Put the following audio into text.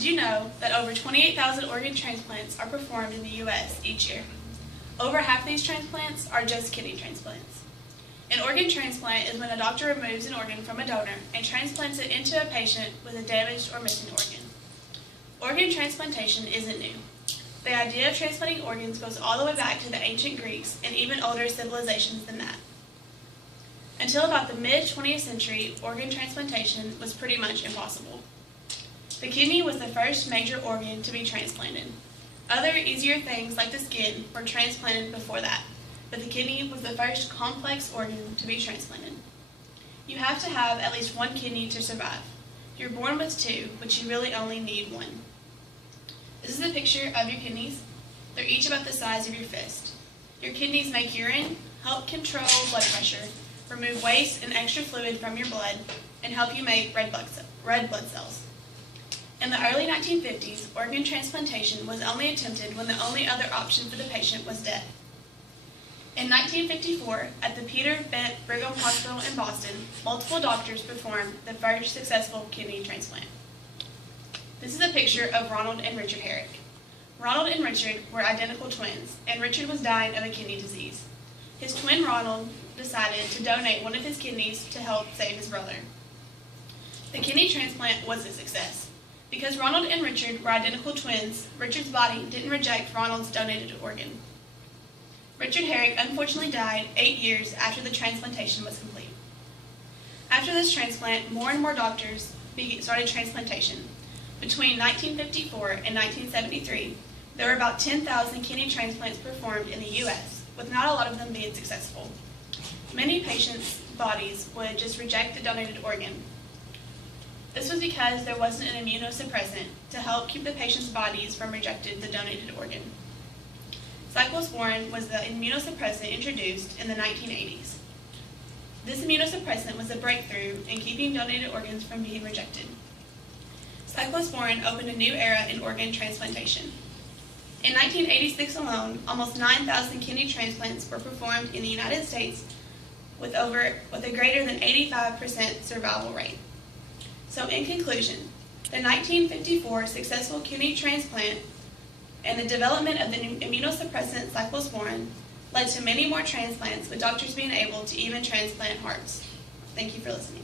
Did you know that over 28,000 organ transplants are performed in the U.S. each year? Over half of these transplants are just kidney transplants. An organ transplant is when a doctor removes an organ from a donor and transplants it into a patient with a damaged or missing organ. Organ transplantation isn't new. The idea of transplanting organs goes all the way back to the ancient Greeks and even older civilizations than that. Until about the mid-20th century, organ transplantation was pretty much impossible. The kidney was the first major organ to be transplanted. Other easier things like the skin were transplanted before that, but the kidney was the first complex organ to be transplanted. You have to have at least one kidney to survive. You're born with two, but you really only need one. This is a picture of your kidneys. They're each about the size of your fist. Your kidneys make urine, help control blood pressure, remove waste and extra fluid from your blood, and help you make red blood cells. In the early 1950s, organ transplantation was only attempted when the only other option for the patient was death. In 1954, at the Peter Bent Brigham Hospital in Boston, multiple doctors performed the first successful kidney transplant. This is a picture of Ronald and Richard Herrick. Ronald and Richard were identical twins, and Richard was dying of a kidney disease. His twin Ronald decided to donate one of his kidneys to help save his brother. The kidney transplant was a success. Because Ronald and Richard were identical twins, Richard's body didn't reject Ronald's donated organ. Richard Herrick unfortunately died 8 years after the transplantation was complete. After this transplant, more and more doctors started transplantation. Between 1954 and 1973, there were about 10,000 kidney transplants performed in the U.S., with not a lot of them being successful. Many patients' bodies would just reject the donated organ. This was because there wasn't an immunosuppressant to help keep the patient's bodies from rejecting the donated organ. Cyclosporin was the immunosuppressant introduced in the 1980s. This immunosuppressant was a breakthrough in keeping donated organs from being rejected. Cyclosporin opened a new era in organ transplantation. In 1986 alone, almost 9,000 kidney transplants were performed in the United States with a greater than 85% survival rate. So in conclusion, the 1954 successful kidney transplant and the development of the immunosuppressant cyclosporin led to many more transplants, with doctors being able to even transplant hearts. Thank you for listening.